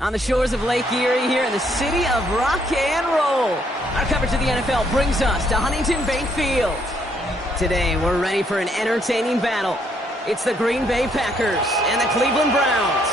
On the shores of Lake Erie here in the city of rock and roll. Our coverage of the NFL brings us to Huntington Bank Field. Today, we're ready for an entertaining battle. It's the Green Bay Packers and the Cleveland Browns.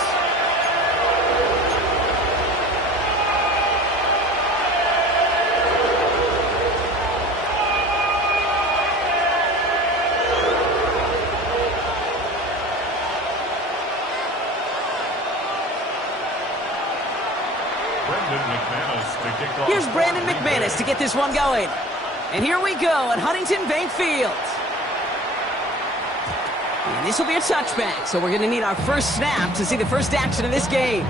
Here's Brandon McManus to get this one going. And here we go at Huntington Bank Field. And this will be a touchback, so we're going to need our first snap to see the first action of this game.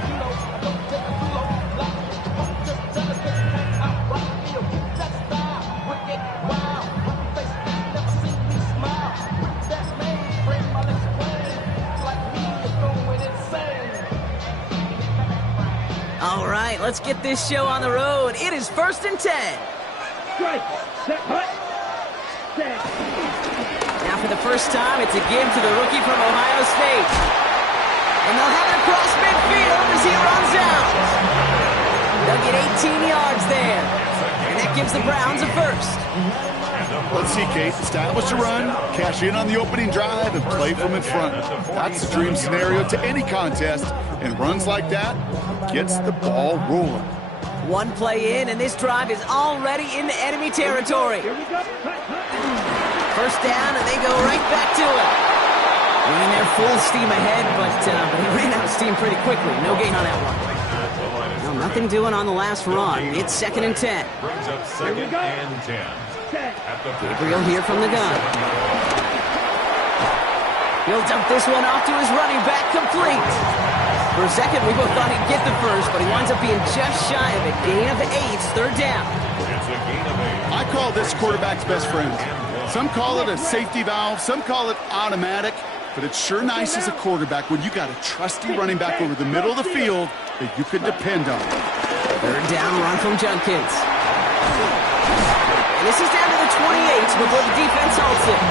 All right, let's get this show on the road. It is 1st and 10. Strike, set, hut, set. Now for the first time, it's a give to the rookie from Ohio State. And they'll have it across midfield as he runs out. They'll get 18 yards there. And that gives the Browns a first. Let's see, Kate. Establish a run, cash in on the opening drive, and play from in front. That's the dream scenario to any contest. And runs like that gets the ball rolling. One play in, and this drive is already into enemy territory. First down, and they go right back to it. Running their full steam ahead, but they ran out of steam pretty quickly. No gain on that one. No, nothing doing on the last run. It's 2nd and 10. Brings up 2nd and 10. Gabriel here from the gun. He'll dump this one off to his running back, complete. For a second, we both thought he'd get the first, but he winds up being just shy of it. Gain of 8, 3rd down. It's a gain of 8. I call this quarterback's best friend. Some call it a safety valve, some call it automatic, but it's sure nice as a quarterback when you got a trusty running back over the middle of the field that you could depend on. 3rd down run from Judkins. And this is down to the 28 before the defense halts it.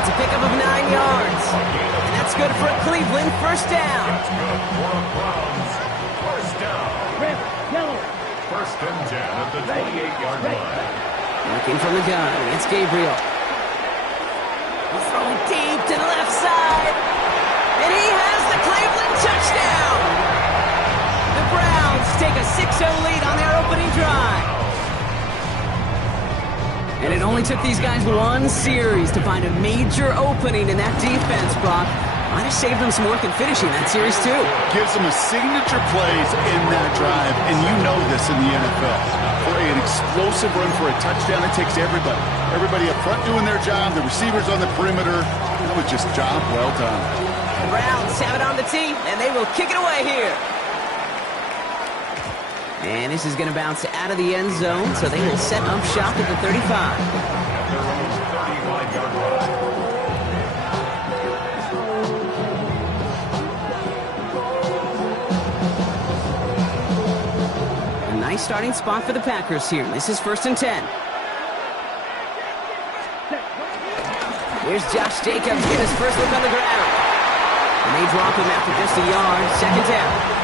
It's a pickup of 9 yards. And that's good for a Cleveland first down. That's good for a Browns first down. Red, yellow. 1st and 10 at the 28-yard line. Looking from the gun. It's Gabriel. He's throwing deep to the left side. And he has the Cleveland touchdown. The Browns take a 6-0 lead on their opening drive. And it only took these guys one series to find a major opening in that defense, Brock. Might have saved them some work in finishing that series, too. Gives them a signature plays in that drive, and you know this in the NFL. For an explosive run for a touchdown, it takes everybody. Everybody up front doing their job, the receivers on the perimeter. That was just job well done. The Browns have it on the tee, and they will kick it away here. And this is going to bounce out of the end zone, so they will set up shop at the 35. At their own 35-yard line. A nice starting spot for the Packers here. This is 1st and 10. Here's Josh Jacobs getting his first look on the ground. And they drop him after just a yard. 2nd down.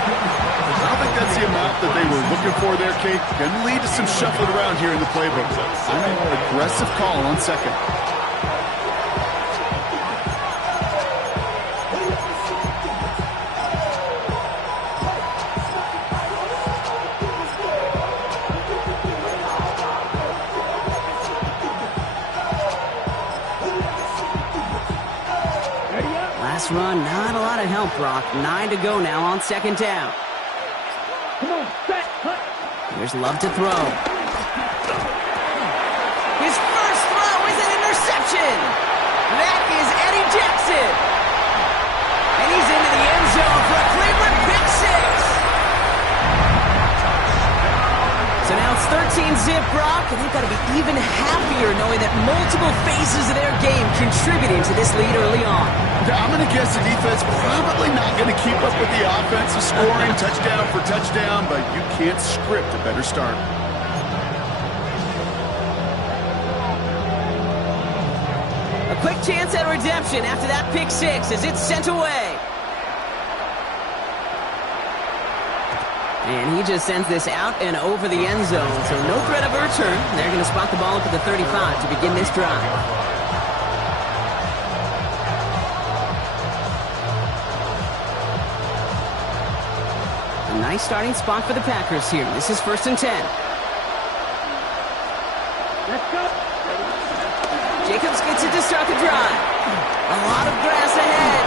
I don't think that's the amount that they were looking for there, Kate. Going to lead to some shuffling around here in the playbook. I mean, an aggressive call on 2nd. Last run, not a lot of help, Brock. 9 to go now on 2nd down. Come on, set, hut. Here's Love to throw. His first throw is an interception. That is Eddie Jackson. And he's into the end zone for a Cleveland pick 6. So now it's 13 14-zip, Brock, and they've got to be even happier knowing that multiple phases of their game contributed to this lead early on. I'm going to guess the defense probably not going to keep up with the offensive scoring touchdown for touchdown, but you can't script a better start. A quick chance at redemption after that pick six as it's sent away. And he just sends this out and over the end zone, so no threat of a return. They're going to spot the ball up at the 35 to begin this drive. A nice starting spot for the Packers here. This is 1st and 10. Let's go. Jacobs gets it to start the drive. A lot of grass ahead.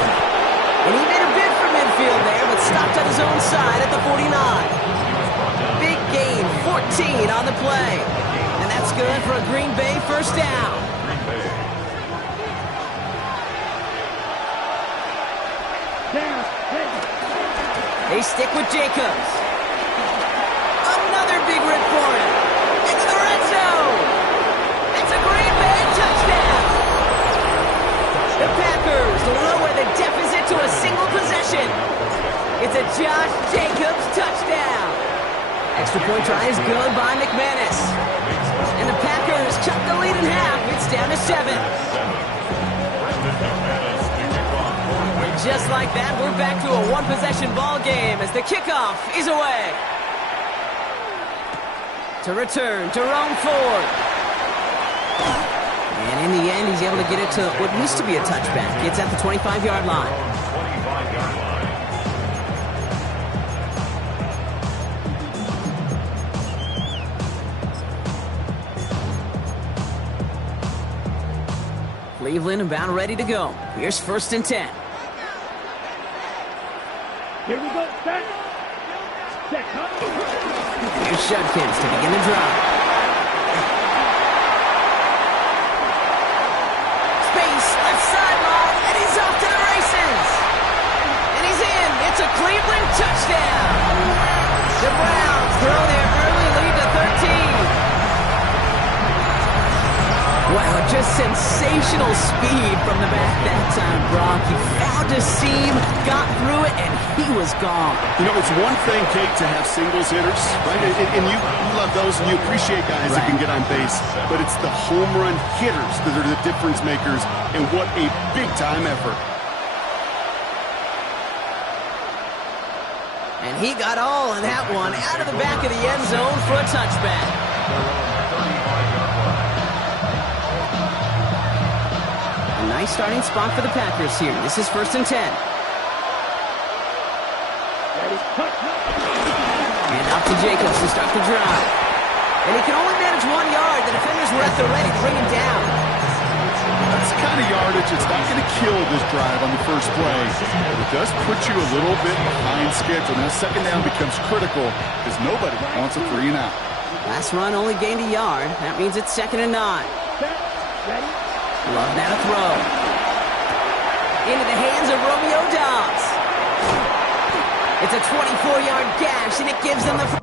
And he made a bid for midfield there, but stopped on his own side at the 49. Big gain, 14 on the play. And that's good for a Green Bay first down. Down. They stick with Jacobs. Another big rip for him. Into the red zone. It's a Green Bay touchdown. The Packers lower the deficit to a single possession. It's a Josh Jacobs touchdown. Extra point try is good by McManus. And the Packers cut the lead in half. It's down to 7. And just like that, we're back to a one-possession ball game as the kickoff is away. To return, Jerome Ford. And in the end, he's able to get it to what used to be a touchback. It's at the 25-yard line. Cleveland about ready to go. Here's 1st and 10. Here we go. Set. Set. Huh? Here's Judkins to begin the drive. Sideline, and he's off to the races. And he's in. It's a Cleveland touchdown. The Browns throw their early lead to 13. Wow, just sensational speed from the back that time, Brock. He found a seam, got through it, and he was gone. You know, it's one thing, Kate, to have singles hitters, right? And you love those, and you appreciate guys that can get on base. But it's the home run hitters that are the difference makers, and what a big-time effort. And he got all of that one out of the back of the end zone for a touchback. A nice starting spot for the Packers here. This is 1st and 10. And out to Jacobs to start the drive. And he can only manage 1 yard. The defenders were at the ready to bring him down. That's the kind of yardage that's not going to kill this drive on the first play. It does put you a little bit behind schedule. Now, 2nd down becomes critical because nobody wants a 3 and out. Last run only gained a yard. That means it's 2nd and 9. Love now to throw. Into the hands of Romeo Dobbs. It's a 24-yard gash, and it gives them the...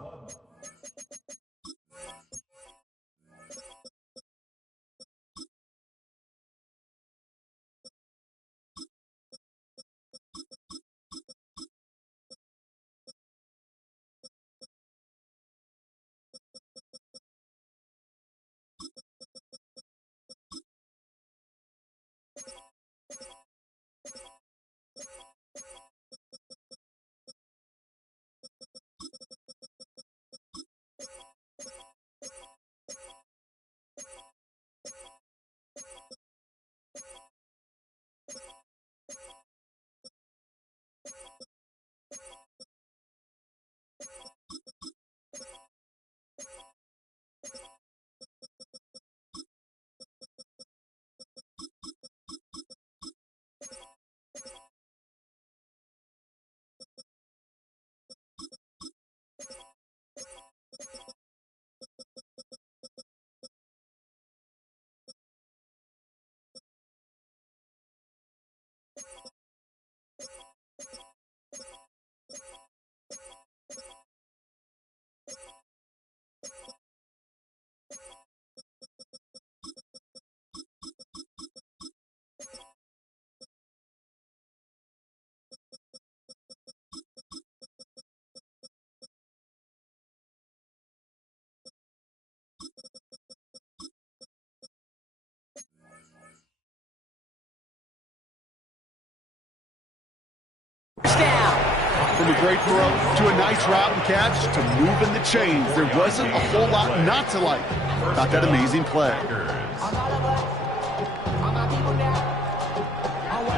a great throw to a nice route and catch to moving the chains. There wasn't a whole lot not to like about that amazing play.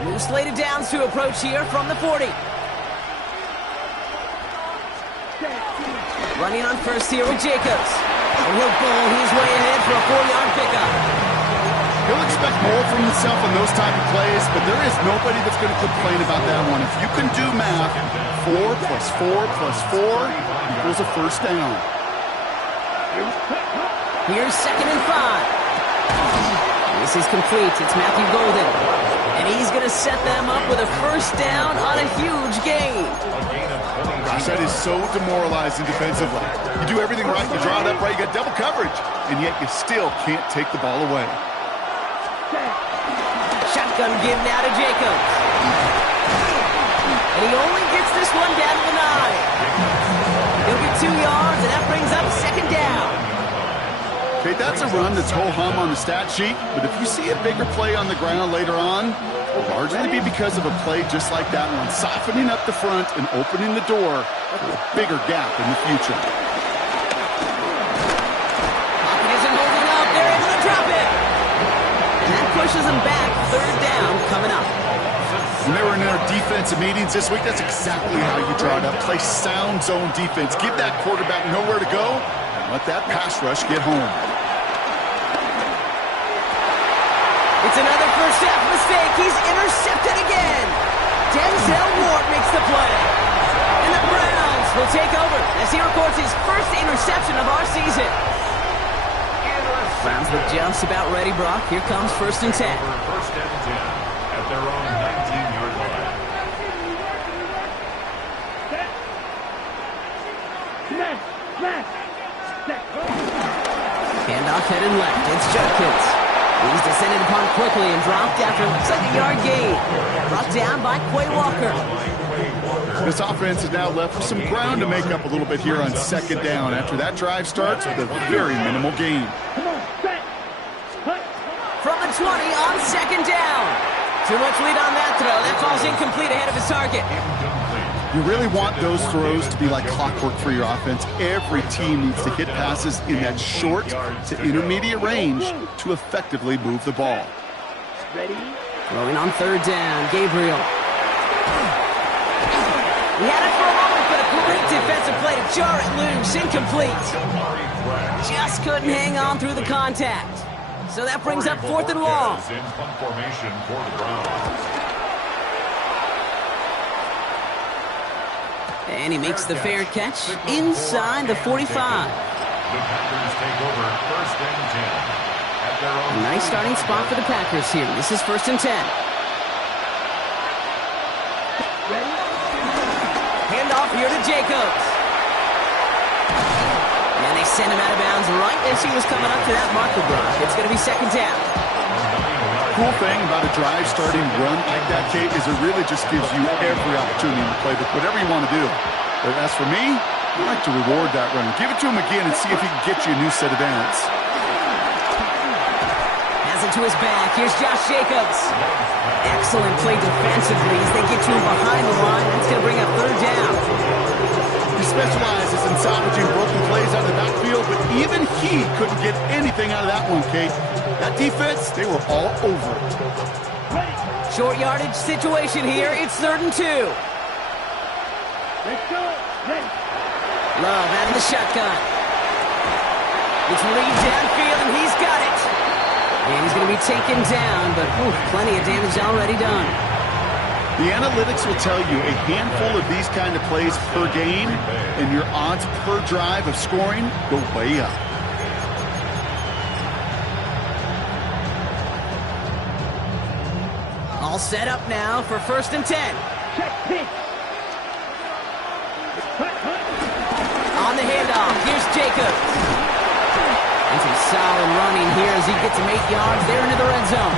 New slated downs to approach here from the 40. Running on first here with Jacobs. And he'll bowl his way ahead for a 4-yard pickup. He'll expect more from himself in those type of plays, but there is nobody that's going to complain about that one. If you can do math, 4 plus 4 plus 4 equals a first down. Here's 2nd and 5. This is complete. It's Matthew Golden. And he's going to set them up with a first down on a huge gain. Gosh, that is so demoralizing defensively. You do everything right, you draw it up right, you got double coverage, and yet you still can't take the ball away. Shotgun give now to Jacobs. And he only gets this one down to the 9. He'll get 2 yards, and that brings up 2nd down. Okay, that's a run that's ho-hum on the stat sheet, but if you see a bigger play on the ground later on, it'll largely be because of a play just like that one, softening up the front and opening the door for a bigger gap in the future. Pocket isn't holding up. They're able to drop it. And that pushes them back. 3rd down coming up. When they were in their defensive meetings this week, that's exactly how you draw it up. Play sound zone defense. Give that quarterback nowhere to go, and let that pass rush get home. It's another first half mistake. He's intercepted again. Denzel Ward makes the play. And the Browns will take over as he records his first interception of our season. Browns look just about ready, Brock. Here comes 1st and 10. First and 10 at their own 19-yard line. Handoff headed left. It's Judkins. He's descended upon quickly and dropped after looks like a yard gain. Brought down by Quay Walker. This offense is now left with some ground to make up a little bit here on 2nd down after that drive starts with a very minimal gain. From the 20 on 2nd down. Too much lead on that throw. That falls incomplete ahead of his target. You really want those throws to be like clockwork for your offense. Every team needs to hit passes in that short to intermediate range to effectively move the ball. Throwing on 3rd down, Gabriel. He had it for a moment, but a great defensive play to jar it loose. Incomplete. Just couldn't hang on through the contact. So that brings up 4th and long. In punt formation for the Browns. And he makes the fair catch inside the 45. The Packers take over 1st and 10 at their own. A nice starting spot for the Packers here. This is 1st and 10. Handoff here to Jacobs. And they send him out of bounds right as he was coming up to that marker block. It's going to be 2nd down. Cool thing about a drive starting run like that, Kate, is it really just gives you every opportunity in the playbook, whatever you want to do. But as for me, I like to reward that run. Give it to him again and see if he can get you a new set of downs. Has it to his back. Here's Josh Jacobs. Excellent play defensively as they get to him behind the line. That's going to bring up 3rd down. He specializes in salvaging broken plays out of the backfield, but even he couldn't get anything out of that one, Kate. That defense, they were all over it. Short yardage situation here. It's 3rd and 2. Love out of the shotgun. It's Reed downfield, and he's got it. And he's going to be taken down, but plenty of damage already done. The analytics will tell you a handful of these kind of plays per game, and your odds per drive of scoring go way up. All set up now for 1st and 10. On the handoff, here's Jacobs. And some solid running here as he gets him 8 yards there into the red zone.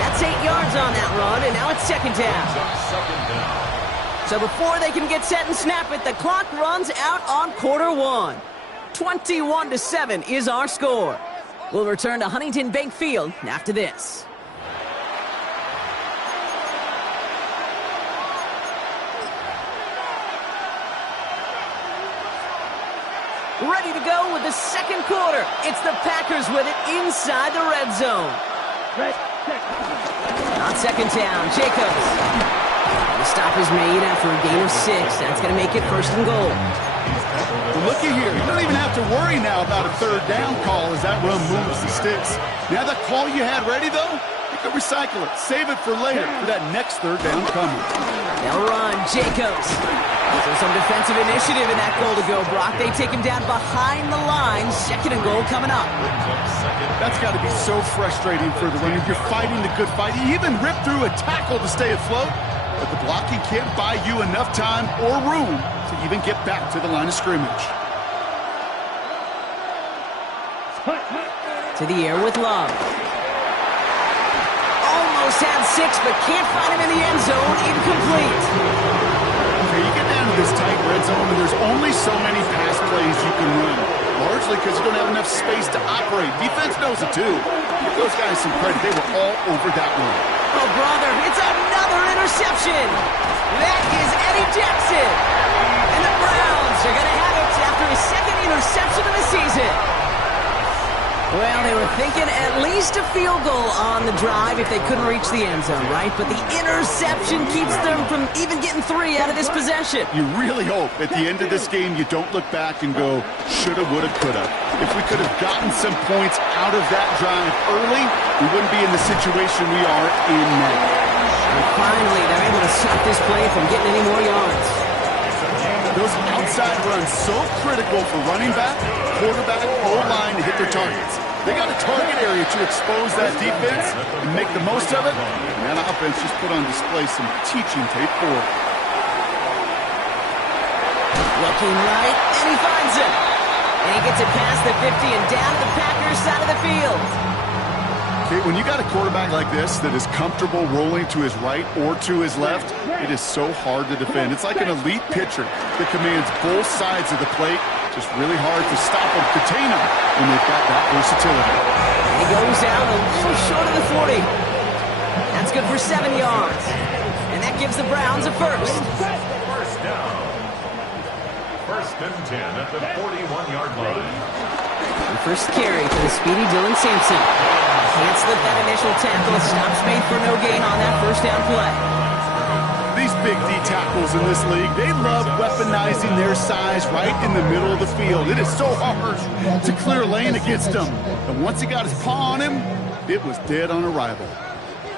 That's 8 yards on that run, and now it's 2nd down. So before they can get set and snap it, the clock runs out on Q1. 21-7 is our score. We'll return to Huntington Bank Field after this. ready to go with the second quarter. It's the Packers with it inside the red zone. On second down, Jacobs. The stop is made after a gain of 6. That's going to make it first and goal. Well, looky here. You don't even have to worry now about a third down call as that run moves the sticks. Now that call you had ready, though, you can recycle it. Save it for later for that next third down coming. They'll run. Jacobs. There's some defensive initiative in that goal to go, Brock. They take him down behind the line. Second and goal coming up. That's got to be so frustrating for the runner. You're fighting the good fight. You even rip through a tackle to stay afloat, but the blocking can't buy you enough time or room to even get back to the line of scrimmage. To the air with Love. Almost had 6, but can't find him in the end zone. Incomplete. Okay, you get down to this tight red zone, and there's only so many pass plays you can run, largely because you don't have enough space to operate. Defense knows it, too. Give those guys some credit. They were all over that one. Oh, brother, it's another interception. That is Eddie Jackson. And the Browns are going to have it after his second interception of the season. Well, they were thinking at least a field goal on the drive if they couldn't reach the end zone, right? But the interception keeps them from even getting 3 out of this possession. You really hope at the end of this game you don't look back and go, shoulda, woulda, coulda. If we could have gotten some points out of that drive early, we wouldn't be in the situation we are in now. And finally, they're able to stop this play from getting any more yards. Those outside runs so critical for running back, quarterback, O-line to hit their targets. They got a target area to expose that defense and make the most of it. And that offense just put on display some teaching tape for it. Looking right, and he finds it. And he gets it past the 50 and down to the Packers side of the field. Okay, when you got a quarterback like this that is comfortable rolling to his right or to his left, it is so hard to defend. It's like an elite pitcher that commands both sides of the plate. Just really hard to stop him, contain him, when they've got that versatility. And he goes down a little short of the 40. That's good for 7 yards. And that gives the Browns a first. First down. First and 10 at the 41-yard line. And first carry for the speedy Dylan Sampson. Can't slip that initial tackle. Stops made for no gain on that first down play. These big D tackles in this league, they love weaponizing their size right in the middle of the field. It is so hard to clear lane against them. And once he got his paw on him, it was dead on arrival.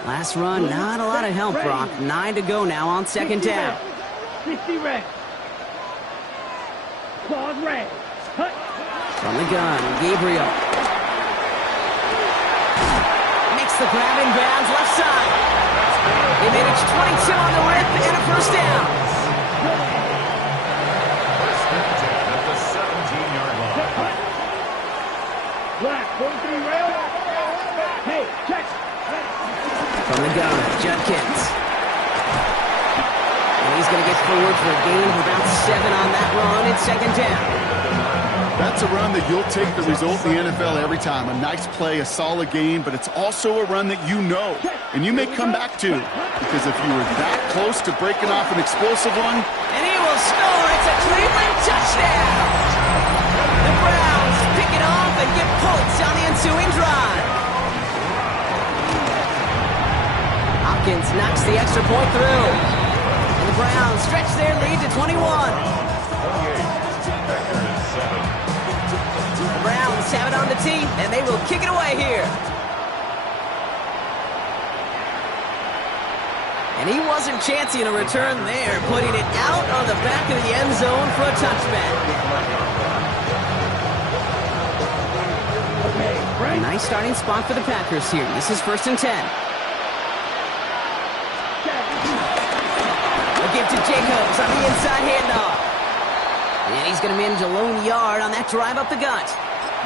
Last run, not a lot of help, Brock. 9 to go now on second down. 60 red. Claws red. From the gun, Gabriel. Makes the grab in bounds, left side. They managed 22 on the rip and a first down. First and 10 at the 17-yard line. Black, 43 red. Hey, check. From the gun, Judkins. And he's going to get forward for a gain of about 7 on that run. It's second down. That's a run that you'll take the result in the NFL every time. A nice play, a solid game, but it's also a run that you know and you may come back to, because if you were that close to breaking off an explosive one. And he will score. It's a Cleveland touchdown. The Browns pick it off and get points on the ensuing drive. Hopkins knocks the extra point through. And the Browns stretch their lead to 21. The Browns have it on the tee, and they will kick it away here. And he wasn't chancing a return there, putting it out on the back of the end zone for a touchback. A nice starting spot for the Packers here. This is first and 10. A give to Jacobs on the inside handoff. And he's going to manage a lone yard on that drive up the gut.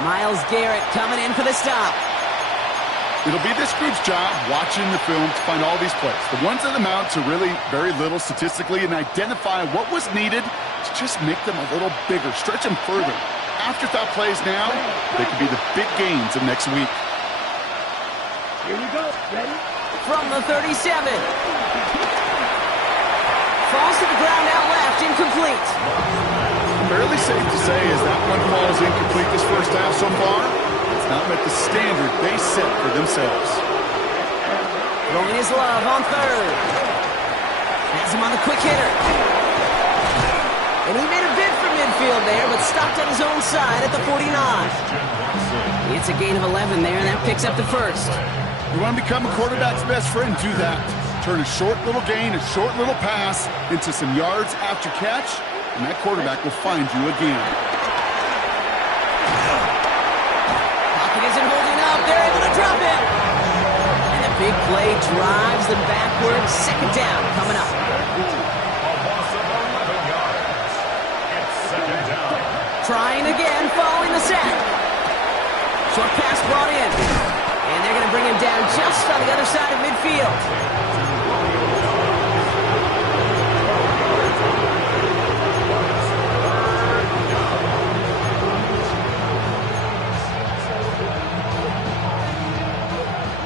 Myles Garrett coming in for the stop. It'll be this group's job watching the film to find all these plays. The ones that amount to really very little statistically, and identify what was needed to just make them a little bigger, stretch them further. Afterthought plays now, they could be the big gains of next week. Here we go. Ready? From the 37. Falls to the ground out left, incomplete. Barely Probably safe to say as that one falls incomplete this first half so far, it's not met the standard they set for themselves. Throwing his love on third. Has him on the quick hitter. And he made a bid for midfield there, but stopped on his own side at the 49. It's a gain of 11 there, and that picks up the first. You want to become a quarterback's best friend, do that. Turn a short little gain, a short little pass into some yards after catch, and that quarterback will find you again. Pocket isn't holding up. They're able to drop him. And the big play drives them backwards. Second down coming up. Trying again, following the sack. Short pass brought in. And they're going to bring him down just on the other side of midfield.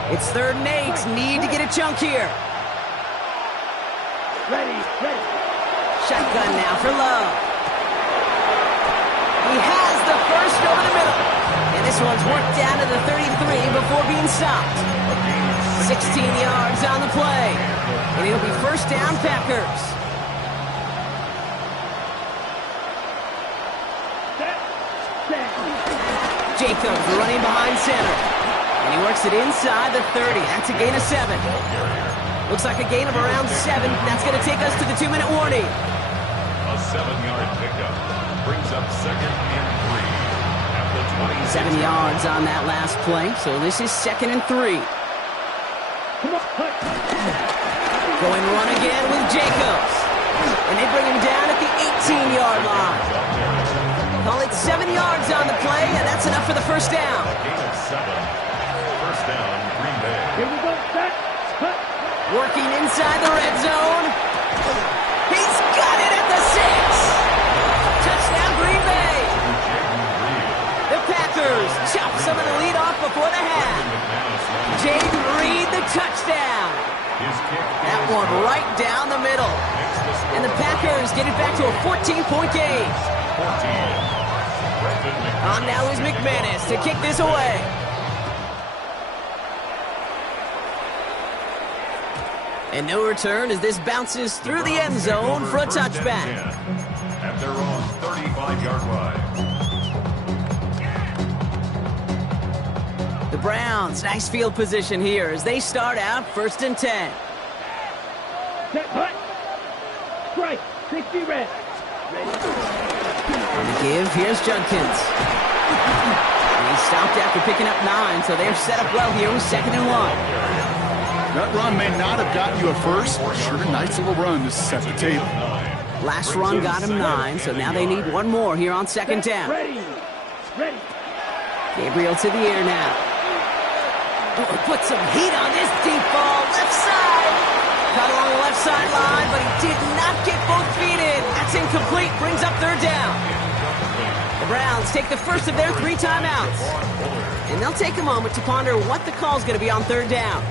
It's 3rd and 8. Need to get a chunk here. Ready. Shotgun now for Love. He has the first over the middle. And this one's worked down to the 33 before being stopped. 16 yards on the play. And it'll be first down, Packers. Jacobs running behind center. And he works it inside the 30. That's a gain of 7. Looks like a gain of around 7. That's going to take us to the 2-minute warning. A 7-yard pickup brings up 2nd and 3 at the 26. 7 yards on that last play. So this is 2nd and 3. Going run again with Jacobs. And they bring him down at the 18-yard line. Call it 7 yards on the play, and that's enough for the first down. Gain of 7. First down, Green Bay. Here we go, set, cut. Working inside the red zone. He's got it at the 6. Touchdown, Green Bay. The Packers chop some of the lead off before the half. Jaden Reed, the touchdown. That one right down the middle. And the Packers get it back to a 14-point game. On now is McManus to kick this away. And no return as this bounces through the end zone for a touchback. At their own 35-yard line. The Browns, nice field position here as they start out 1st and 10. Set, cut. Strike, 60 red. Ready. On the give, here's Judkins. And he stopped after picking up 9, so they're set up well here with 2nd and 1. That run may not have gotten you a first. Sure, nice little run to set the table. Last run got him 9, so now they need one more here on 2nd down. Ready. Gabriel to the air now. Oh, put some heat on this deep ball, left side. Caught along the left sideline, but he did not get both feet in. That's incomplete, brings up 3rd down. The Browns take the first of their 3 timeouts. And they'll take a moment to ponder what the call's going to be on 3rd down.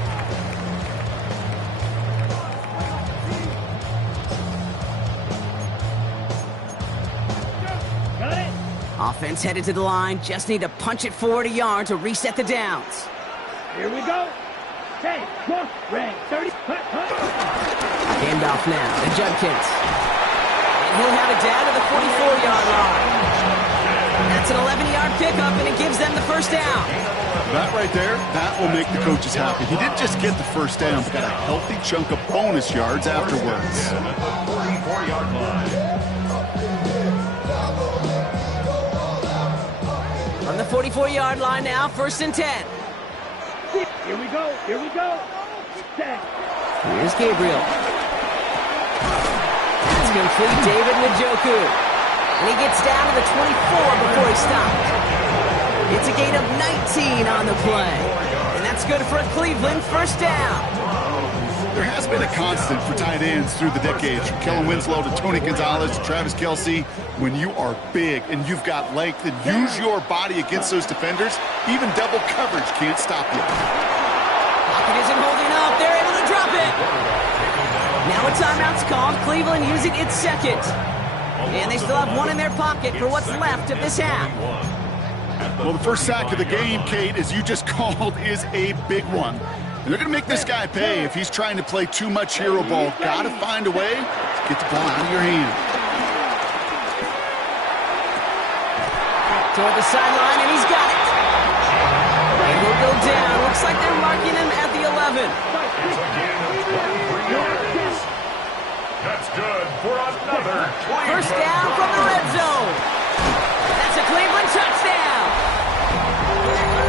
Offense headed to the line. Just need to punch it forward a yard to reset the downs. Here we go. 10, 1, red, 30, cut. Handoff now to Judkins. And he'll have it down to the 44-yard line. That's an 11-yard pickup, and it gives them the first down. That right there, that will make the coaches happy. He didn't just get the first down, but got a healthy chunk of bonus yards afterwards. At the 44-yard line. On the 44-yard line now, 1st and 10. Here we go. Set. Here's Gabriel. That's complete, David Njoku. And he gets down to the 24 before he stopped. It's a gain of 19 on the play. And that's good for Cleveland, first down. There has been a constant for tight ends through the decades, from Kellen Winslow to Tony Gonzalez to Travis Kelce. When you are big and you've got length and use your body against those defenders, even double coverage can't stop you. Pocket isn't holding up. They're able to drop it. Now a timeout's called. Cleveland using its 2nd. And they still have one in their pocket for what's left of this half. Well, the first sack of the game, Kate, as you just called, is a big one. And they're going to make this guy pay if he's trying to play too much hero ball. Got to find a way to get the ball out of your hand. Toward the sideline, and he's got it. And he'll go down. Looks like they're marking him at the 11. It's a gain of 23 yards. That's good for another First down from the red zone. That's a Cleveland touchdown.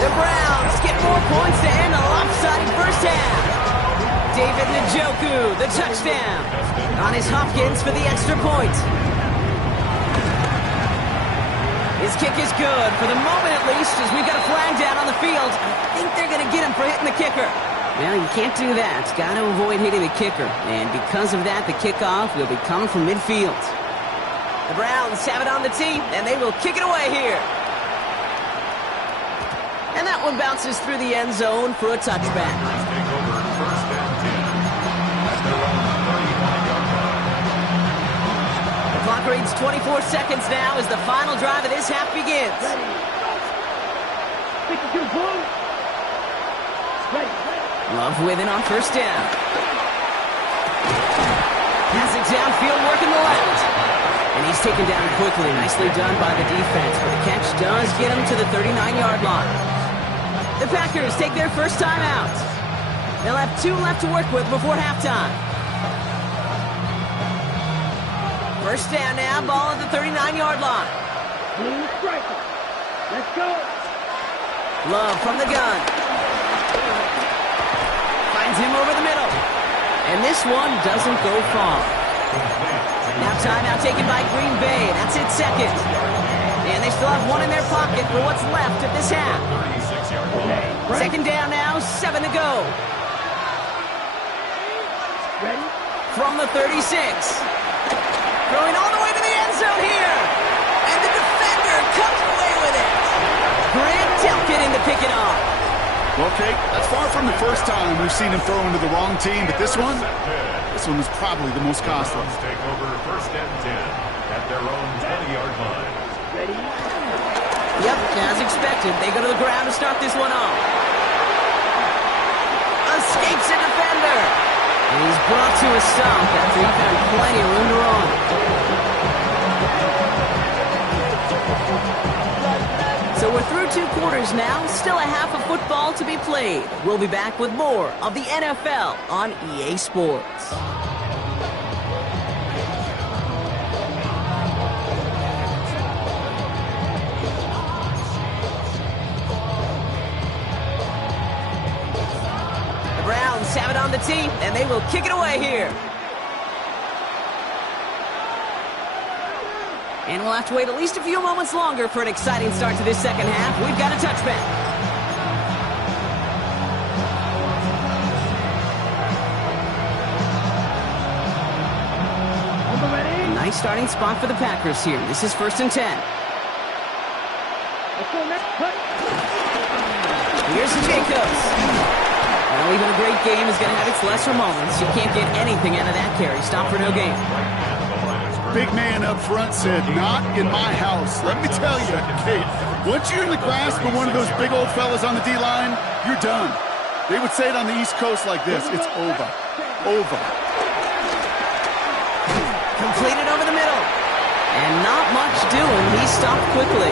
The Browns get more points to end a lopsided first half. David Njoku, the touchdown. On his Hopkins for the extra point. His kick is good, for the moment at least, as we've got a flag down on the field. I think they're going to get him for hitting the kicker. Well, you can't do that. Got to avoid hitting the kicker. And because of that, the kickoff will be coming from midfield. The Browns have it on the tee, and they will kick it away here. And that one bounces through the end zone for a touchback. Take over first and 10 at their own 35-yard line. The clock reads 24 seconds now as the final drive of this half begins. Love with it on first down. Passing downfield, working the left. And he's taken down quickly. Nicely done by the defense, but the catch does get him to the 39-yard line. The Packers take their first time out. They'll have 2 left to work with before halftime. First down now, ball at the 39-yard line. Let's go. Love from the gun. Finds him over the middle. And this one doesn't go far. Now timeout taken by Green Bay. That's it, second. And they still have one in their pocket for what's left of this half. Second down now, 7 to go. Ready? From the 36. Throwing all the way to the end zone here. And the defender comes away with it. Grant Delpit to pick it off. Well, Kate, that's far from the first time we've seen him throw into the wrong team, but this one was probably the most costly. Take over first and 10 at their own 20-yard line. Ready? Yep, as expected, they go to the ground to start this one off. Escapes a defender. And he's brought to a stop after he found plenty of room to run. So we're through 2 quarters now, still a half of football to be played. We'll be back with more of the NFL on EA Sports. The Browns have it on the tee, and they will kick it away here. And we'll have to wait at least a few moments longer for an exciting start to this second half. We've got a touchback. Nice starting spot for the Packers here. This is first and 10. Let's go next cut. Here's Jacobs. Well, even a great game is going to have its lesser moments. You can't get anything out of that carry. Stop for no gain. Big man up front said, "Not in my house." Let me tell you, Kate, once you're in the grasp of one of those big old fellas on the D-line, you're done. They would say it on the East Coast like this: it's over. Over. Completed over the middle. And not much doing. He stopped quickly.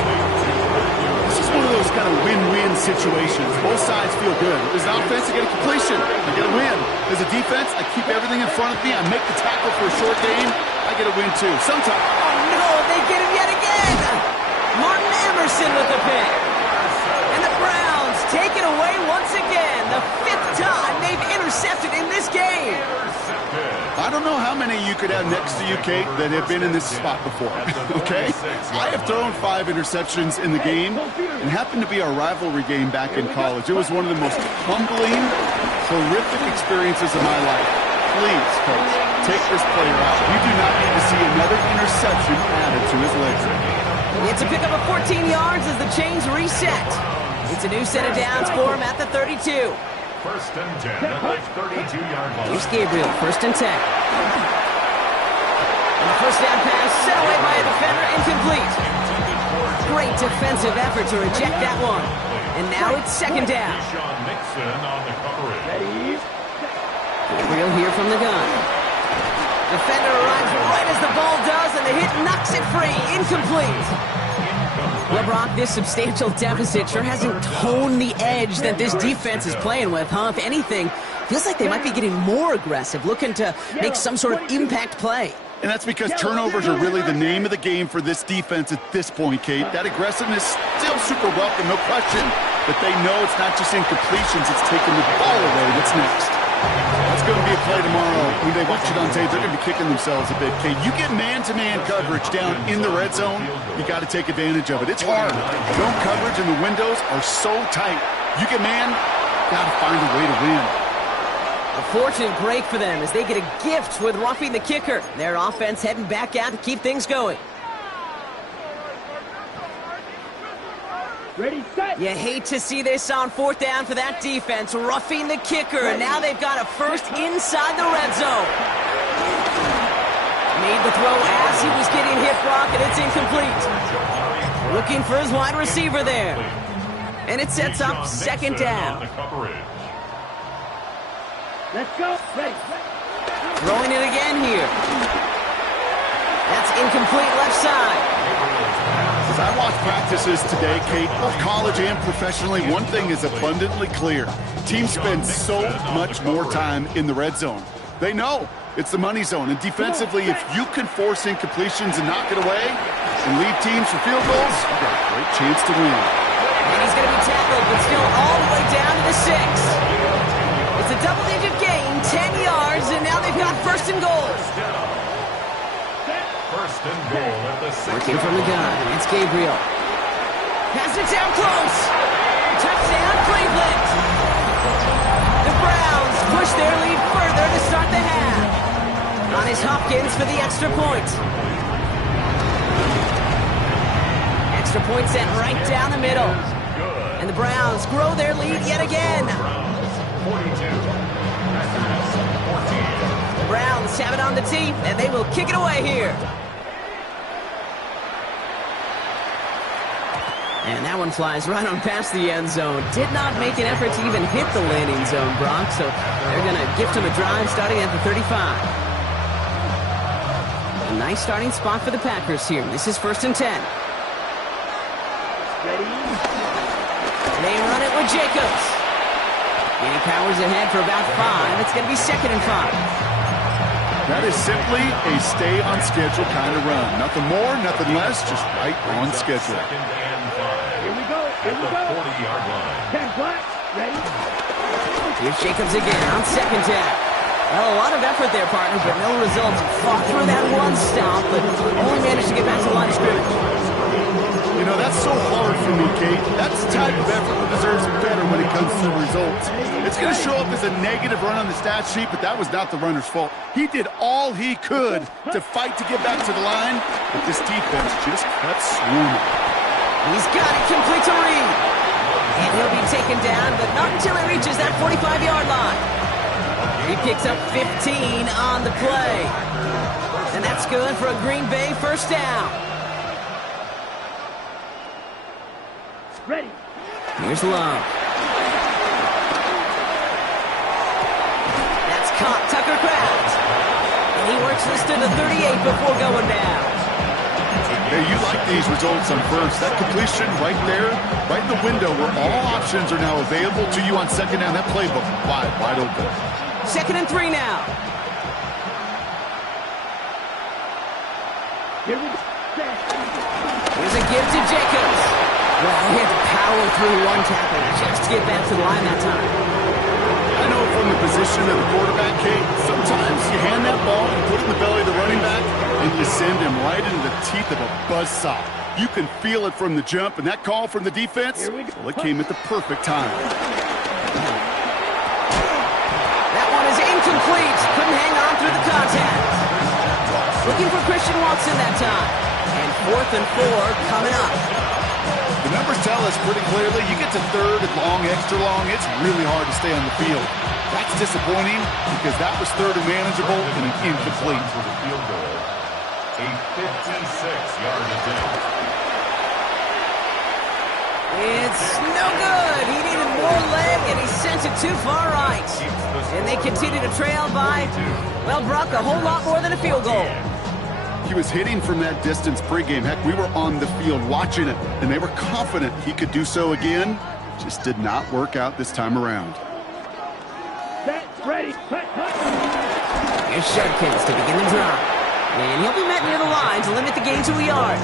This is one of those kind of win-win situations. Both sides feel good. As an offense, I get a completion. I get a win. As a defense, I keep everything in front of me. I make the tackle for a short game. I get a win, too. Sometimes. Oh, no, they get him yet again. Martin Emerson with the pick. And the Browns take it away once again. The 5th time they've intercepted in this game. I don't know how many you could have next to you, Kate, that have been in this spot before, okay? I have thrown 5 interceptions in the game, and happened to be our rivalry game back in college. It was one of the most humbling, horrific experiences of my life. Please, coach, take this player out. You do not need to see another interception added to his legacy. It's a pickup of 14 yards as the chains reset. It's a new set of downs for him at the 32. First and 10 at the 32-yard line. Here's Gabriel, first and 10. And the First down pass sent away by a defender, incomplete. Great defensive effort to reject that one. And now it's second down. Gabriel here from the gun. Defender arrives right as the ball does, and the hit knocks it free. Incomplete. Well, Brock, this substantial deficit sure hasn't toned the edge that this defense is playing with, huh? If anything, feels like they might be getting more aggressive, looking to make some sort of impact play. And that's because turnovers are really the name of the game for this defense at this point, Kate. That aggressiveness still super welcome, no question. But they know it's not just incompletions, it's taking the ball away. What's next? That's going to be a play tomorrow. When they watch it on tape, they're going to be kicking themselves a bit, Kate. You get man-to-man coverage down in the red zone, you got to take advantage of it. It's hard. Zone coverage and the windows are so tight. You get man, got to find a way to win. A fortunate break for them as they get a gift with roughing the kicker. Their offense heading back out to keep things going. Ready, set. You hate to see this on fourth down for that defense, roughing the kicker, and now they've got a first inside the red zone. Made the throw as he was getting hit, Brock, and it's incomplete. Looking for his wide receiver there. And it sets up second down. Let's go. Ready. Throwing it again here. That's incomplete left side. As I watch practices today, Kate, both college and professionally, one thing is abundantly clear. Teams spend so much more time in the red zone. They know it's the money zone. And defensively, if you can force incompletions and knock it away and lead teams for field goals, you've got a great chance to win. And he's going to be tackled, but still all the way down to the 6. It's a double-digit gain, 10 yards, and now they've got first and goal. First and goal at the 6. Working from the gun, it's Gabriel. Pass it down close. Touchdown, Cleveland. The Browns push their lead further to start the half. On is Hopkins for the extra point. Extra point sent right down the middle. And the Browns grow their lead yet again. 42. The Browns have it on the tee, and they will kick it away here. And that one flies right on past the end zone. Did not make an effort to even hit the landing zone, Brock, so they're going to gift him a drive starting at the 35. A nice starting spot for the Packers here. This is first and 10. Ready. They run it with Jacobs. And he powers ahead for about 5. It's going to be second and 5. That is simply a stay-on-schedule kind of run. Nothing more, nothing less, just right on schedule. Second and 5. Here we go. Here we At go. the 40-yard line. 10 blocks. Ready. Here's Jacobs again on second down. Well, a lot of effort there, partner, but no results. Fought through that one stop, but only managed to get back to the line of scrimmage. You know, that's so hard for me, Kate. That's the type of effort that deserves better when it comes to the results. It's going to show up as a negative run on the stat sheet, but that was not the runner's fault. He did all he could to fight to get back to the line, but this defense just kept swarming. He's got it complete to Reed. And he'll be taken down, but not until he reaches that 45-yard line. He picks up 15 on the play. And that's good for a Green Bay first down. Ready. Here's Love. That's caught Tucker Kraft. And he works this to the 38 before going down. Hey, you like these results on first. That completion right there, right in the window where all options are now available to you on second down. That playbook wide open. Second and 3 now. Here we go. Here's a give to Jacobs. Well, he had to power through one tackle just to get back to the line that time. I know from the position of the quarterback, Kate, sometimes you hand that ball, you put it in the belly of the running back, and you send him right into the teeth of a buzzsaw. You can feel it from the jump, and that call from the defense, well, it came at the perfect time. That one is incomplete. Couldn't hang on through the contact. Looking for Christian Watson that time. And 4th and 4 coming up. The numbers tell us pretty clearly, you get to third and long, extra long, it's really hard to stay on the field. That's disappointing because that was third and manageable and an incomplete. A 56-yard attempt. It's no good. He needed more leg, and he sent it too far right. And they continue to trail by, well, Brock, a whole lot more than a field goal. He was hitting from that distance pregame. Heck, we were on the field watching it, and they were confident he could do so again. Just did not work out this time around. Set, ready, cut, cut. Here's Shudkins to begin the drive. And he'll be met near the line to limit the gain to a yard.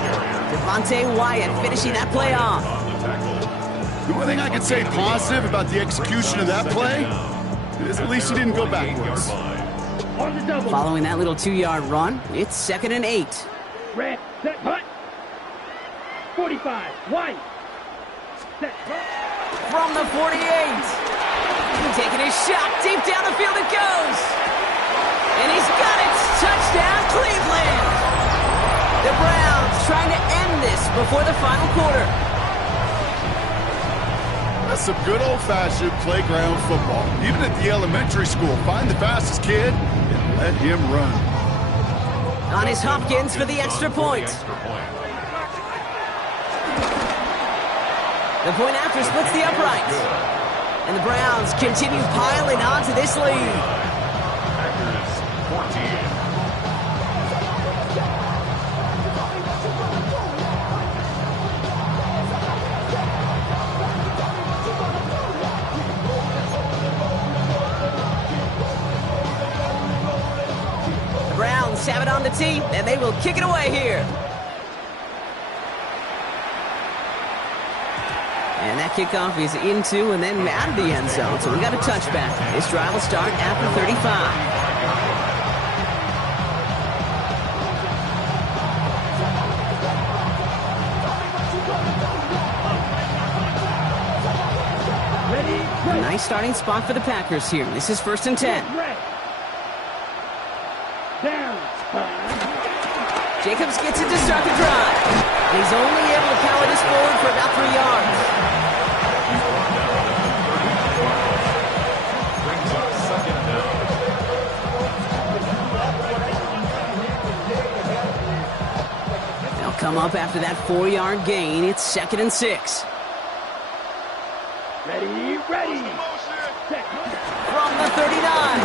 Devontae Wyatt finishing that play off. The one thing I can say positive about the execution of that play is at least he didn't go backwards. On the double. Following that little 2-yard run, it's 2nd and 8. Red, set, cut. 45, White. Set, cut. From the 48. Taking his shot, deep down the field it goes. And he's got it. Touchdown, Cleveland. The Browns trying to end this before the final quarter. That's some good old-fashioned playground football. Even at the elementary school, find the fastest kid and let him run. On his Hopkins for the extra point. The point after splits the uprights. And the Browns continue piling on to this lead. Packers 14. The Browns have it on the tee, and they will kick it away here. And that kickoff is into and then out of the end zone. So we got a touchback. This drive will start after 35. A nice starting spot for the Packers here. This is 1st and 10. Down. Jacobs gets it to start the drive. And he's only able to power this forward for about 3 yards. Brings up 2nd down. They'll come up after that 4-yard gain. It's 2nd and 6. Ready, ready. Set. From the 39.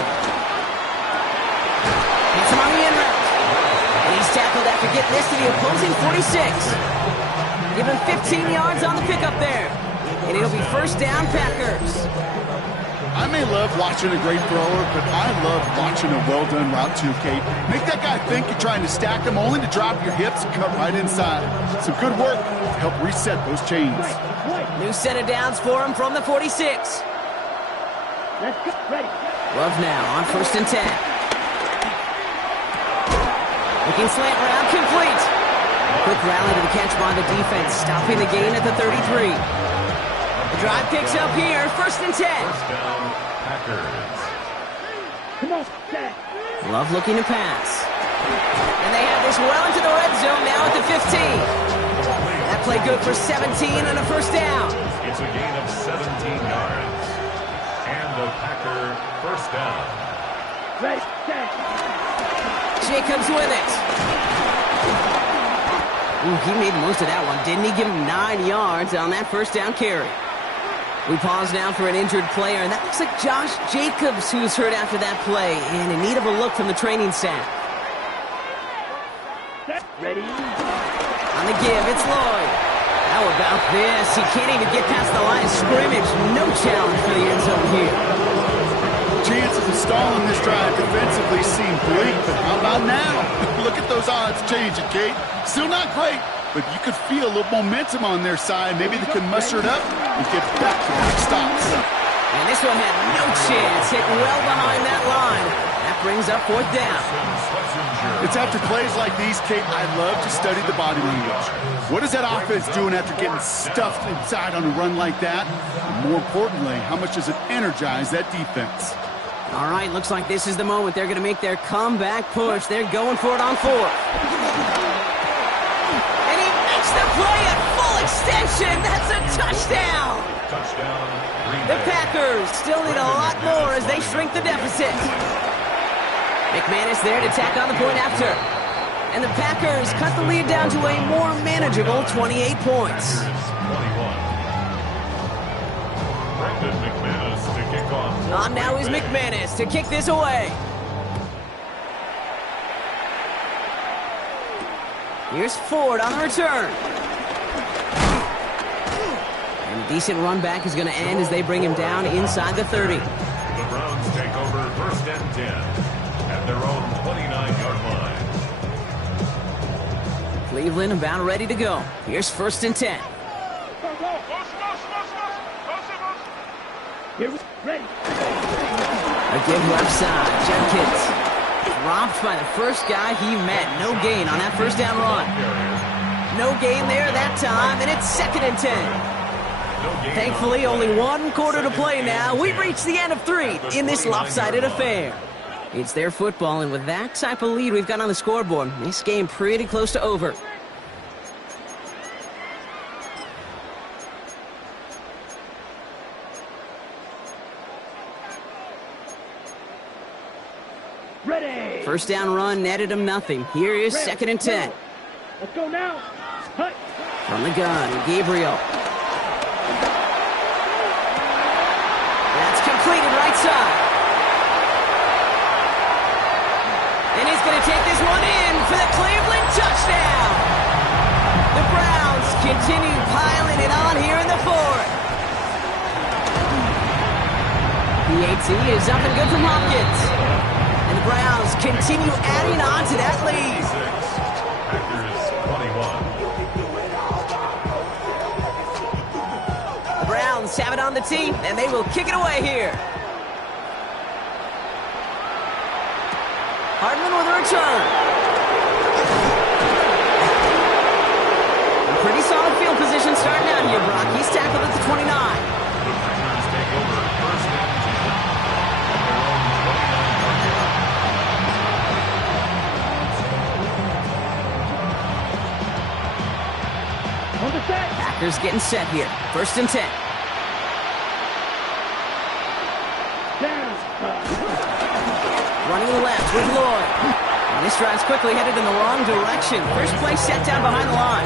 Hits him on the in route. And he's tackled after getting this to the opposing 46. Give him 15 yards on the pickup there. And it'll be 1st down, Packers. I may love watching a great thrower, but I love watching a well-done route too, Kate. Make that guy think you're trying to stack him only to drop your hips and cut right inside. Some good work to help reset those chains. New set of downs for him from the 46. Let's go. Ready. Love now on 1st and 10. Looking slant route complete. Quick rally to the catch by the defense, stopping the gain at the 33. The drive picks up here, 1st and 10. 1st down, Packers. Come on, set. Love looking to pass. And they have this well into the red zone now at the 15. That play good for 17 and a 1st down. It's a gain of 17 yards. And a Packer 1st down. Ready, set. Jacobs with it. Ooh, he made most of that one, didn't he? Give him 9 yards on that 1st down carry. We pause now for an injured player, and that looks like Josh Jacobs, who's hurt after that play, and in need of a look from the training staff. Set. Ready. On the give, it's Lloyd. How about this? He can't even get past the line of scrimmage. No challenge for the end zone here. Chances of stalling this drive defensively seem bleak, but how about now? Look at those odds changing, Kate. Still not great, but you could feel a little momentum on their side. Maybe they can muster it up and get back to back stops. And this one had no chance, hit well behind that line. That brings up 4th down. It's after plays like these, Kate, I love to study the body language. What is that offense doing after getting stuffed inside on a run like that? And more importantly, how much does it energize that defense? All right, looks like this is the moment they're going to make their comeback push. They're going for it on 4th. And he makes the play at full extension. That's a touchdown. Touchdown, Green The Bay. Packers still need a lot more as they shrink the deficit. McManus there to tack on the point after. And the Packers cut the lead down to a more manageable 28 points. On now is McManus to kick this away. Here's Ford on the return. And a decent run back is going to end as they bring him down inside the 30. The Browns take over 1st and 10 at their own 29-yard line. Cleveland about ready to go. Here's 1st and 10. Ready. Again, left side. Jenkins dropped by the first guy he met. No gain on that first down run. No gain there that time, and it's 2nd and 10. Thankfully, only 1 quarter to play now. We've reached the end of 3 in this lopsided affair. It's their football, and with that type of lead we've got on the scoreboard, this game pretty close to over. Ready. First down run netted him nothing. Here is 2nd and 10. Let's go now. Hut. From the gun, Gabriel. That's completed right side. And he's going to take this one in for the Cleveland touchdown. The Browns continue piling it on here in the 4th. The AT is up and good from Hopkins. And the Browns continue adding on to that lead. Packers 21. The Browns have it on the tee, and they will kick it away here. Hardman with a return. A pretty solid field position starting out here, Brock. He's tackled at the 29. The Packers take over 1st and 10 at their own 29-yard line. On the set. Packers getting set here. 1st and 10. Down. Running left with Lloyd. And this drive's quickly headed in the wrong direction. First play set down behind the line.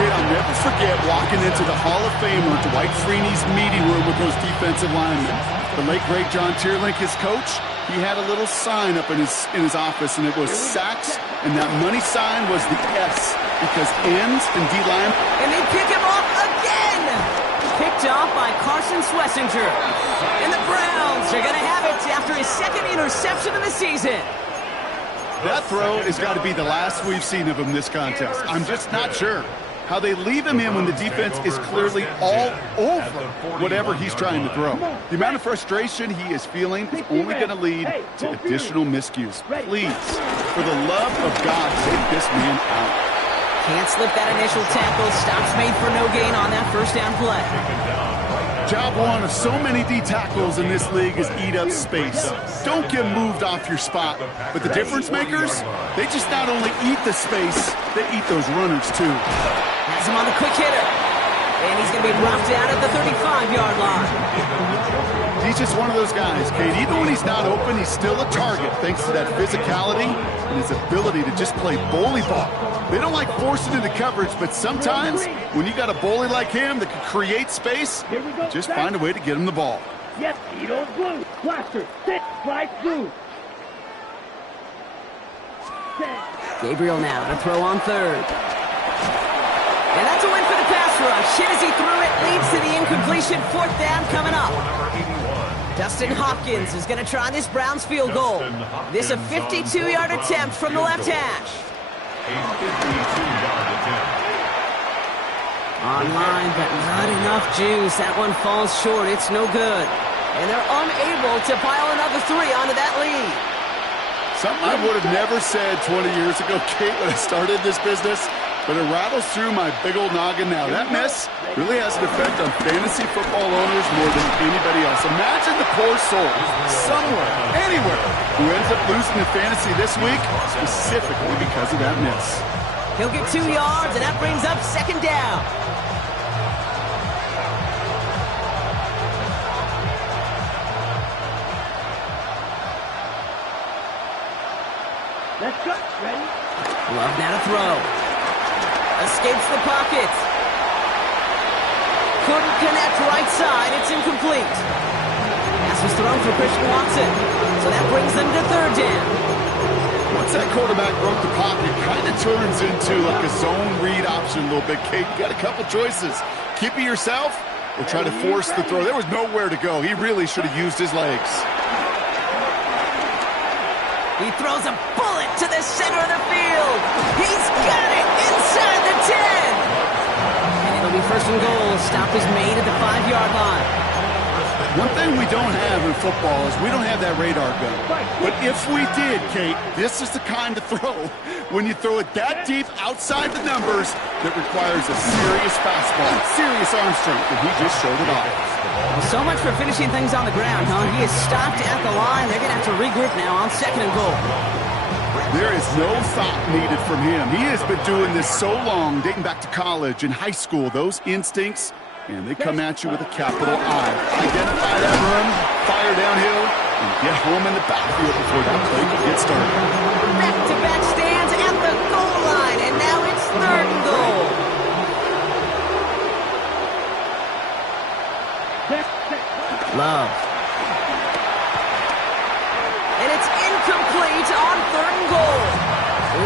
Kid, I'll never forget walking into the Hall of Famer Dwight Freeney's meeting room with those defensive linemen. The late, great John Tierlink, his coach, he had a little sign up in his office, and it was sacks, and that money sign was the S, because ends and D-line. And they pick him off again! Picked off by Carson Schlesinger. And the Browns are going to have it after his 2nd interception of the season. That throw has got to be the last we've seen of him this contest. I'm just not sure how they leave him in when the defense is clearly all over whatever he's trying to throw. The amount of frustration he is feeling is only going to lead to additional miscues. Please, for the love of God, take this man out. Can't slip that initial tackle. Stops made for no gain on that first down play. Job one of so many D tackles in this league is eat up space. Don't get moved off your spot. But the difference makers, they just not only eat the space, they eat those runners too. Has him on the quick hitter. And he's going to be dropped down at the 35-yard line. He's just one of those guys, Kate. Even when he's not open, he's still a target thanks to that physicality and his ability to just play bully ball. They don't like forcing into coverage, but sometimes when you got a bully like him that can create space, just find a way to get him the ball. Yes, Edo blue. Blaster. Sit. Slide through. Gabriel now to throw on 3rd. And that's a win for the pass rush. Hit as he threw it, leads to the incompletion. 4th down coming up. Dustin Hopkins is going to try this Browns field goal. This a 52-yard attempt from the left hash. A 52-yard attempt. Online, but not enough juice. That one falls short. It's no good. And they're unable to pile another 3 onto that lead. Something I would have never said 20 years ago, Kate, when I started this business, but it rattles through my big old noggin now. That mess really has an effect on fantasy football owners more than anybody else. Imagine the poor soul somewhere, anywhere, who ends up losing in fantasy this week, specifically because of that miss. He'll get 2 yards, and that brings up 2nd down. Let's go. Ready? Love now to throw. Escapes the pocket. Couldn't connect right side. It's incomplete. Pass was thrown for Christian Watson. So that brings them to third down. Once that quarterback broke the pocket, kind of turns into like a zone read option a little bit. Kate, you got a couple choices. Keep it yourself or try to force the throw. There was nowhere to go. He really should have used his legs. He throws a bullet to the center of the field. He's got it inside the 10. And it'll be first and goal. Stop is made at the 5-yard line. One thing we don't have in football is we don't have that radar gun. But if we did, Kate, this is the kind of throw when you throw it that deep outside the numbers that requires a serious fastball, serious arm strength, and he just showed it off. Well, so much for finishing things on the ground, huh? He is stopped at the line. They're going to have to regroup now on second and goal. There is no thought needed from him. He has been doing this so long, dating back to college and high school. Those instincts, and they come at you with a capital I. Identify that run, fire downhill, and get home in the backfield before that play can get started. Back-to-back stands at the goal line, and now it's third and goal. Love. And it's incomplete on third and goal.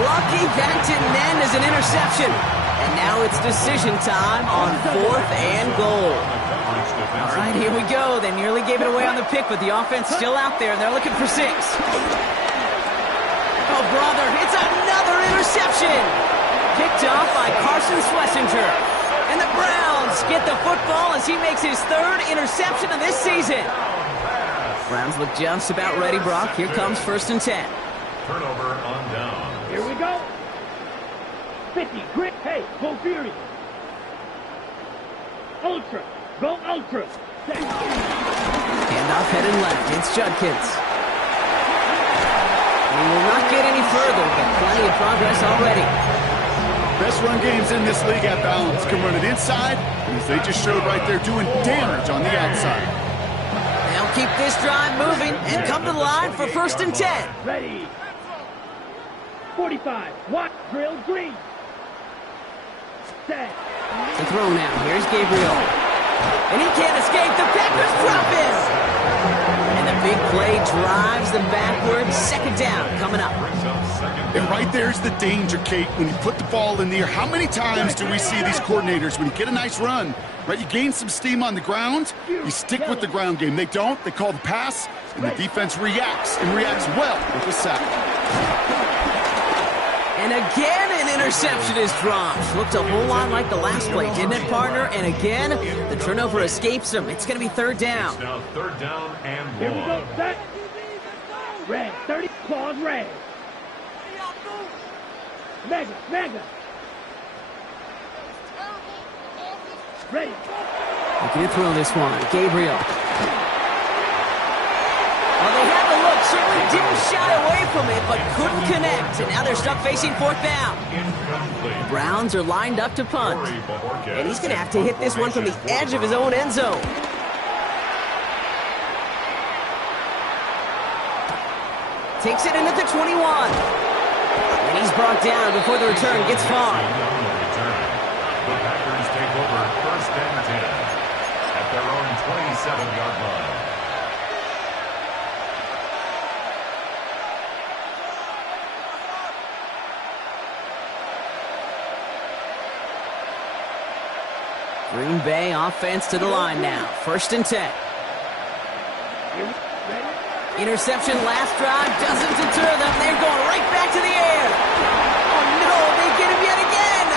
Lucky that didn't end as an interception. And now it's decision time on fourth and goal. All right, here we go. They nearly gave it away on the pick, but the offense still out there, and they're looking for 6. Oh, brother, it's another interception. Picked off by Carson Schlesinger. And the Browns get the football as he makes his 3rd interception of this season. Browns look just about ready, Brock. Here comes first and 10. Turnover on down. Here we go. 50, grit, hey, go Fury. Ultra, go Ultra. Handoff headed left. It's Judkins. We will not get any further, but plenty of progress already. Best run games in this league at balance can run it inside, as they just showed right there, doing damage on the outside. They'll keep this drive moving and come to the line for first and 10. Ready. 45, watch, drill, green. Set. The throw now. Here's Gabriel. And he can't escape. The Packers drop him. And the big play drives them backwards. Second down coming up. And right there's the danger, Kate, when you put the ball in the air. How many times do we see these coordinators, when you get a nice run, right, you gain some steam on the ground, you stick with the ground game. They don't. They call the pass, and the defense reacts, and reacts well with the sack. And again, an interception is dropped. Looked a whole lot like the last play, didn't it, partner? And again, the turnover escapes him. It's going to be third down. Now third down and Here we go, 1. set. Red, 30, claws red. Mega, mega. Ready. Looking to throw this one. Gabriel. Well, they had the look. Certainly didn't shy away from it, but couldn't connect. And now they're stuck facing fourth down. Incomplete. Browns are lined up to punt. And he's going to have to hit this one from the edge of his own end zone. Takes it in at the 21. And he's brought down before the return gets far. The Packers take over first and 10 at their own 27-yard line. Green Bay offense to the line now. First and 10. Interception last drive doesn't deter them. They're going right back to the air. Oh, no, they get him yet again.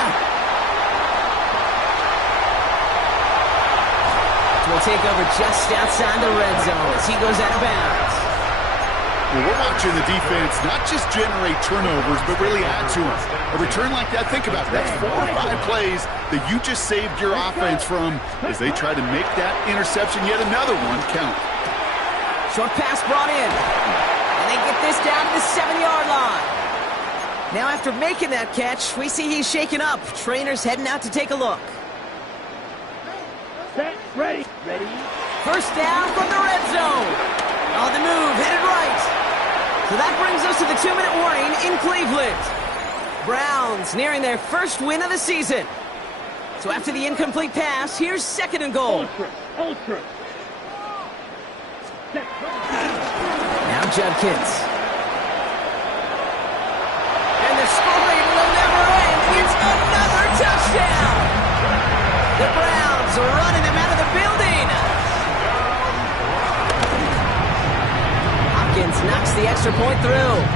Will take over just outside the red zone as he goes out of bounds. Well, we're watching the defense not just generate turnovers, but really add to them. A return like that, think about it. That's 4 or 5 plays that you just saved your offense from as they try to make that interception, yet another one, count. Short pass brought in. And they get this down to the 7-yard line. Now after making that catch, we see he's shaken up. Trainer's heading out to take a look. Set, ready, ready. First down from the red zone. On the move, headed right. So that brings us to the 2-minute warning in Cleveland. Browns nearing their first win of the season. So after the incomplete pass, here's 2nd and goal. Ultra. Now Judkins. And the scoring will never end. It's another touchdown. The Browns are running them out of the building. Hopkins knocks the extra point through.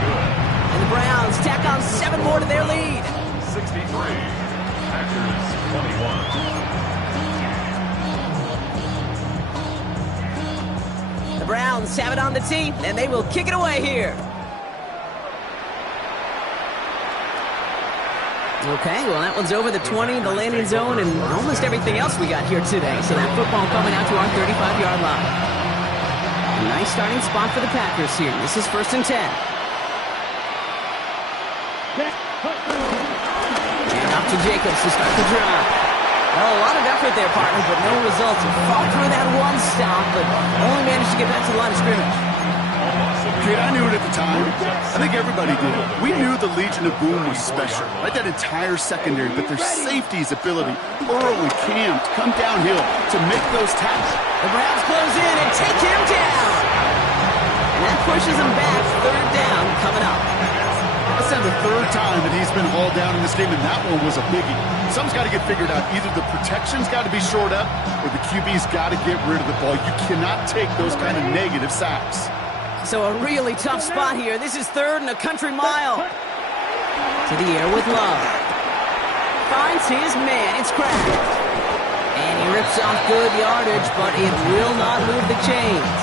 And the Browns tack on 7 more to their lead. 63. Packers 21. The Browns have it on the tee, and they will kick it away here. Okay, well, that one's over the 20, the landing zone, and almost everything else we got here today. So that football coming out to our 35-yard line. A nice starting spot for the Packers here. This is 1st and 10. And off to Jacobs to start the drive. Well, a lot of effort there, partner, but no results. Fought through that one stop, but only managed to get back to the line of scrimmage. Kid, I knew it at the time. I think everybody did. We knew the Legion of Boom was special, right? That entire secondary, but their safety's ability, early camped, come downhill to make those tackles. The Browns close in and take him down. And that pushes him back. 3rd down coming up. That's now the 3rd time that he's been hauled down in this game, and that one was a biggie. Something's got to get figured out. Either the protection's got to be shored up, or the QB's got to get rid of the ball. You cannot take those kind of negative sacks. So a really tough spot here. This is 3rd and a country mile. To the air with Love. Finds his man. It's cracked. And he rips off good yardage, but it will not move the chains.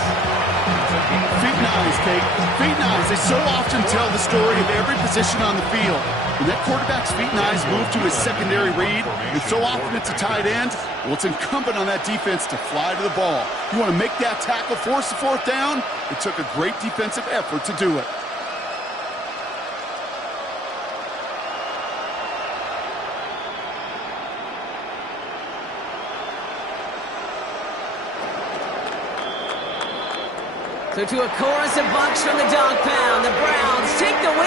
Feet and eyes, Kate. Feet and eyes. They so often tell the story of every position on the field. When that quarterback's feet and eyes move to his secondary read, and so often it's a tight end, well, it's incumbent on that defense to fly to the ball. You want to make that tackle, force the 4th down? It took a great defensive effort to do it. So to a chorus of bucks from the dog pound, the Browns take the win.